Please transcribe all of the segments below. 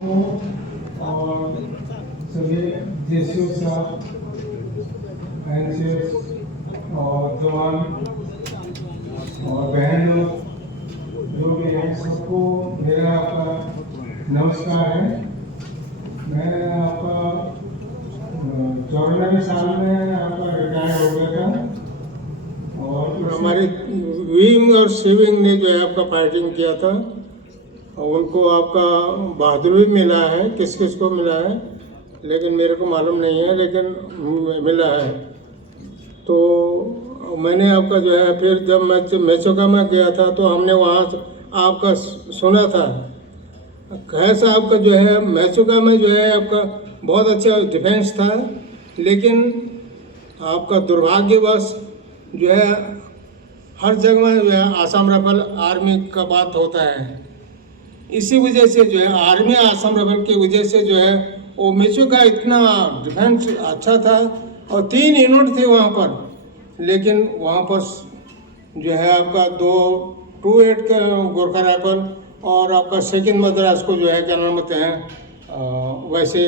और सभी जेसीओ साहब, एनसीएस और जवान और बहन लोग जो भी हैं, सबको मेरा आपका नमस्कार है। मैं आपका 94 साल में आपका रिटायर हो गया था और हमारे विंग और सिविंग ने जो है आपका फाइटिंग किया था और उनको आपका बहादुरी मिला है। किस किस को मिला है लेकिन मेरे को मालूम नहीं है, लेकिन मिला है। तो मैंने आपका जो है फिर जब मैं मेचोका में गया था तो हमने वहाँ आपका सुना था। कैसा आपका जो है मेचोका में जो है आपका बहुत अच्छा डिफेंस था, लेकिन आपका दुर्भाग्यवश जो है हर जगह में जो है आसाम राइफल आर्मी का बात होता है। इसी वजह से जो है आर्मी आसाम राइफल की वजह से जो है वो मेचोका इतना डिफेंस अच्छा था और 3 यूनिट थे वहाँ पर, लेकिन वहाँ पर जो है आपका 228 का गोरखा राइफल और आपका सेकंड मद्रास को जो है क्या नाम होते हैं वैसे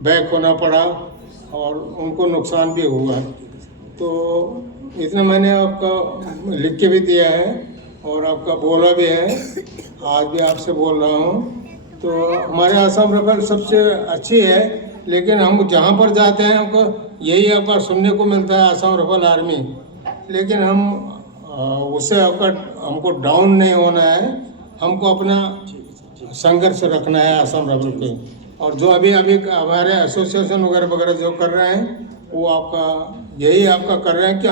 बैक होना पड़ा और उनको नुकसान भी हुआ। तो इतना मैंने आपका लिख के भी दिया है और आपका बोला भी है, आज भी आपसे बोल रहा हूँ। तो हमारे आसाम राइफल सबसे अच्छी है, लेकिन हम जहाँ पर जाते हैं हमको यही आपका सुनने को मिलता है आसाम राइफल आर्मी। लेकिन हम उससे आपका हमको डाउन नहीं होना है, हमको अपना संघर्ष रखना है आसाम राइफल के। और जो अभी अभी हमारे एसोसिएशन वगैरह वगैरह जो कर रहे हैं वो आपका यही आपका कर रहे हैं कि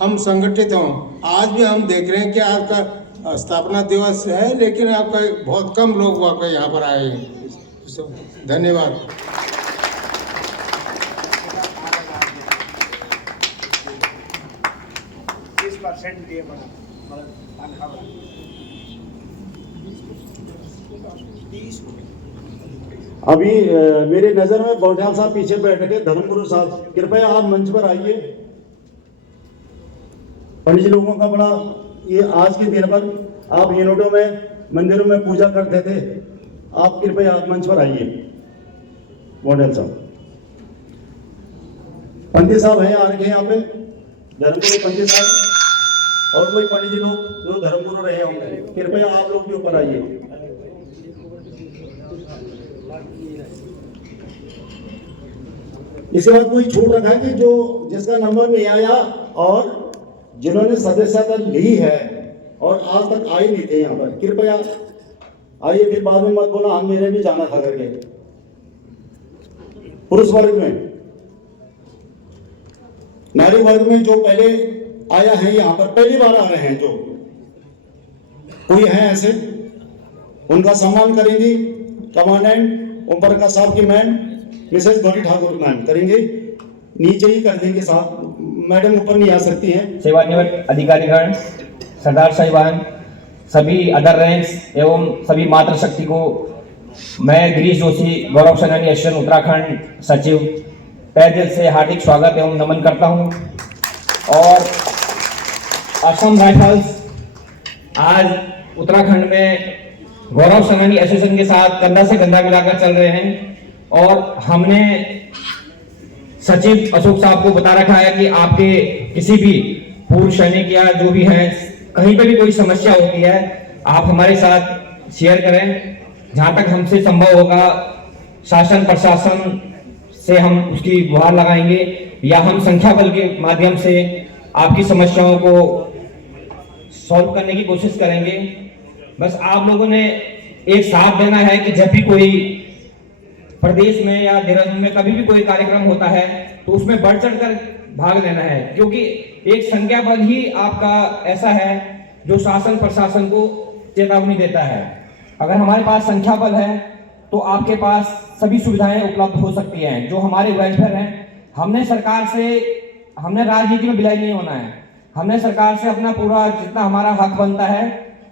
हम संगठित हों। आज भी हम देख रहे हैं कि आज का स्थापना दिवस है, लेकिन आपका बहुत कम लोग वाकई यहाँ पर आए हैं। धन्यवाद। अभी मेरी नजर में बौटियाल साहब पीछे बैठ के धर्मगुरु साहब, कृपया आप मंच पर आइए। पंडित जी लोगों का बड़ा ये आज के दिन पर आप यूनिटों में मंदिरों में पूजा करते थे, आप कृपया आप मंच पर आइए। बौटियाल साहब, पंडित साहब हैं आ रखे यहाँ पे, धर्मगुरु पंडित साहब और कोई पंडित जी लोग जो धर्मगुरु रहे होंगे, कृपया आप लोग भी ऊपर आइए। इसके बाद कोई छूट रखा है कि जो जिसका नंबर नहीं आया और जिन्होंने सदस्यता ली है और आज तक आए नहीं थे यहाँ पर, कृपया आइए। फिर बाद में मत बोला हम मेरे भी जाना था करके। पुरुष वर्ग में, नारी वर्ग में जो पहले आया है यहाँ पर, पहली बार आ रहे हैं, जो कोई है ऐसे, उनका सम्मान करेंगी कमांडेंट ओम प्रकाश साहब की ma'am Mrs Gauri Thakur ma'am करेंगे, नीचे ही कर देंगे साहब, मैडम ऊपर नहीं आ सकती हैं। सेवानिवृत्त अधिकारीगण, सरदार साहिबान, सभी अदर रैंक्स एवं सभी मातृशक्ति को मैं गिरीश जोशी, गौरव सेनानी एशियन उत्तराखंड सचिव, तहे दिल से हार्दिक स्वागत एवं नमन करता हूं। और असम राइफल्स आज उत्तराखंड में गौरव सेनानी एसोसिएशन के साथ कंधा से कंधा मिलाकर चल रहे हैं और हमने सचिव अशोक साहब को बता रखा है कि आपके किसी भी पूर्व सैनिक या जो भी हैं कहीं पे भी कोई समस्या होती है आप हमारे साथ शेयर करें। जहां तक हमसे संभव होगा शासन प्रशासन से हम उसकी गुहार लगाएंगे या हम संख्या बल के माध्यम से आपकी समस्याओं को सॉल्व करने की कोशिश करेंगे। बस आप लोगों ने एक साथ देना है कि जब भी कोई प्रदेश में या देहरादून में कभी भी कोई कार्यक्रम होता है तो उसमें बढ़ चढ़ कर भाग लेना है, क्योंकि एक संख्या बल ही आपका ऐसा है जो शासन प्रशासन को चेतावनी देता है। अगर हमारे पास संख्या बल है तो आपके पास सभी सुविधाएं उपलब्ध हो सकती हैं जो हमारे वेलफेयर हैं। हमने सरकार से, हमने राजनीति में विलय नहीं होना है, हमने सरकार से अपना पूरा जितना हमारा हक बनता है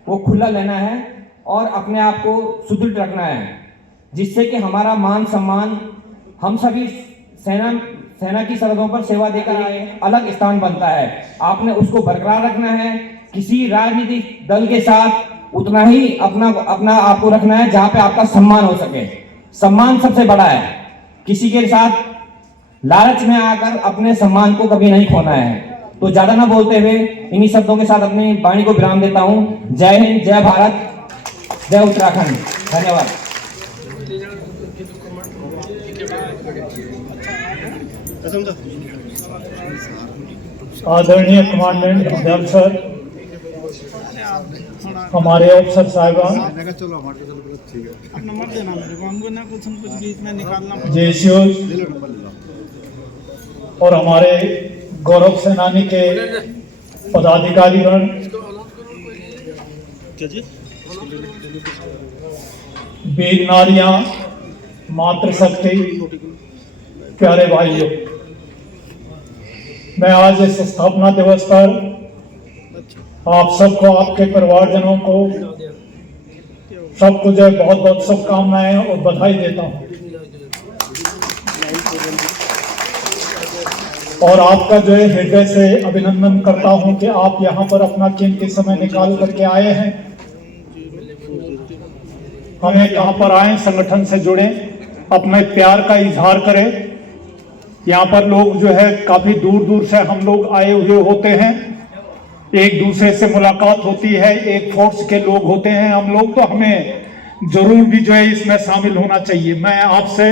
वो खुला लेना है और अपने आप को सुदृढ़ रखना है, जिससे कि हमारा मान सम्मान हम सभी सेना की सरहदों पर सेवा देकर अलग स्थान बनता है। आपने उसको बरकरार रखना है। किसी राजनीतिक दल के साथ उतना ही अपना अपना आपको रखना है जहां पे आपका सम्मान हो सके। सम्मान सबसे बड़ा है, किसी के साथ लालच में आकर अपने सम्मान को कभी नहीं खोना है। तो ज्यादा ना बोलते हुए इन्हीं शब्दों के साथ अपनी वाणी को विराम देता हूं। जय हिंद, जय भारत, जय उत्तराखंड। धन्यवाद। आदरणीय कमांडेंट अफसर, हमारे अफसर साहिबान, जेसीओ और हमारे गौरव सेनानी के पदाधिकारीगण, वीर नारियां, मातृशक्ति, प्यारे भाइयों, मैं आज इस स्थापना दिवस पर आप सबको, आपके परिवारजनों को, सबको जो है बहुत बहुत शुभकामनाएं और बधाई देता हूं। और आपका जो है हृदय से अभिनंदन करता हूं कि आप यहां पर अपना कीमती समय निकाल करके आए हैं। हमें यहाँ पर आए, संगठन से जुड़े, अपने प्यार का इजहार करें। यहाँ पर लोग जो है काफी दूर दूर से हम लोग आए हुए होते हैं, एक दूसरे से मुलाकात होती है, एक फोर्स के लोग होते हैं हम लोग, तो हमें जरूर भी जो है इसमें शामिल होना चाहिए। मैं आपसे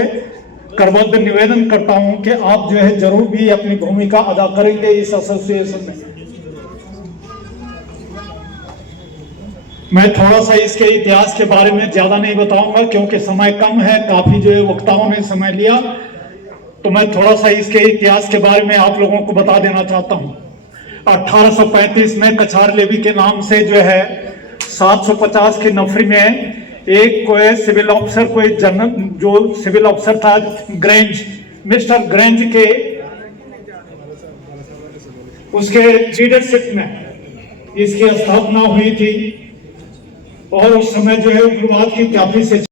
करबद्ध निवेदन करता हूं कि आप जो है जरूर भी अपनी भूमिका अदा करेंगे इस एसोसिएशन में। मैं थोड़ा सा इसके इतिहास के बारे में ज्यादा नहीं बताऊंगा क्योंकि समय कम है, काफी जो है वक्ताओं ने समय लिया, तो मैं थोड़ा सा इसके इतिहास के बारे में आप लोगों को बता देना चाहता हूं। 1835 में कछार लेवी के नाम से जो है 750 की नफरी में एक कोई सिविल ऑफिसर, कोई जनरल जो सिविल ऑफिसर था, ग्रेंज, मिस्टर ग्रेंज के, उसके लीडरशिप में इसकी स्थापना हुई थी। और उस समय जो है उग्रवाद की काफी से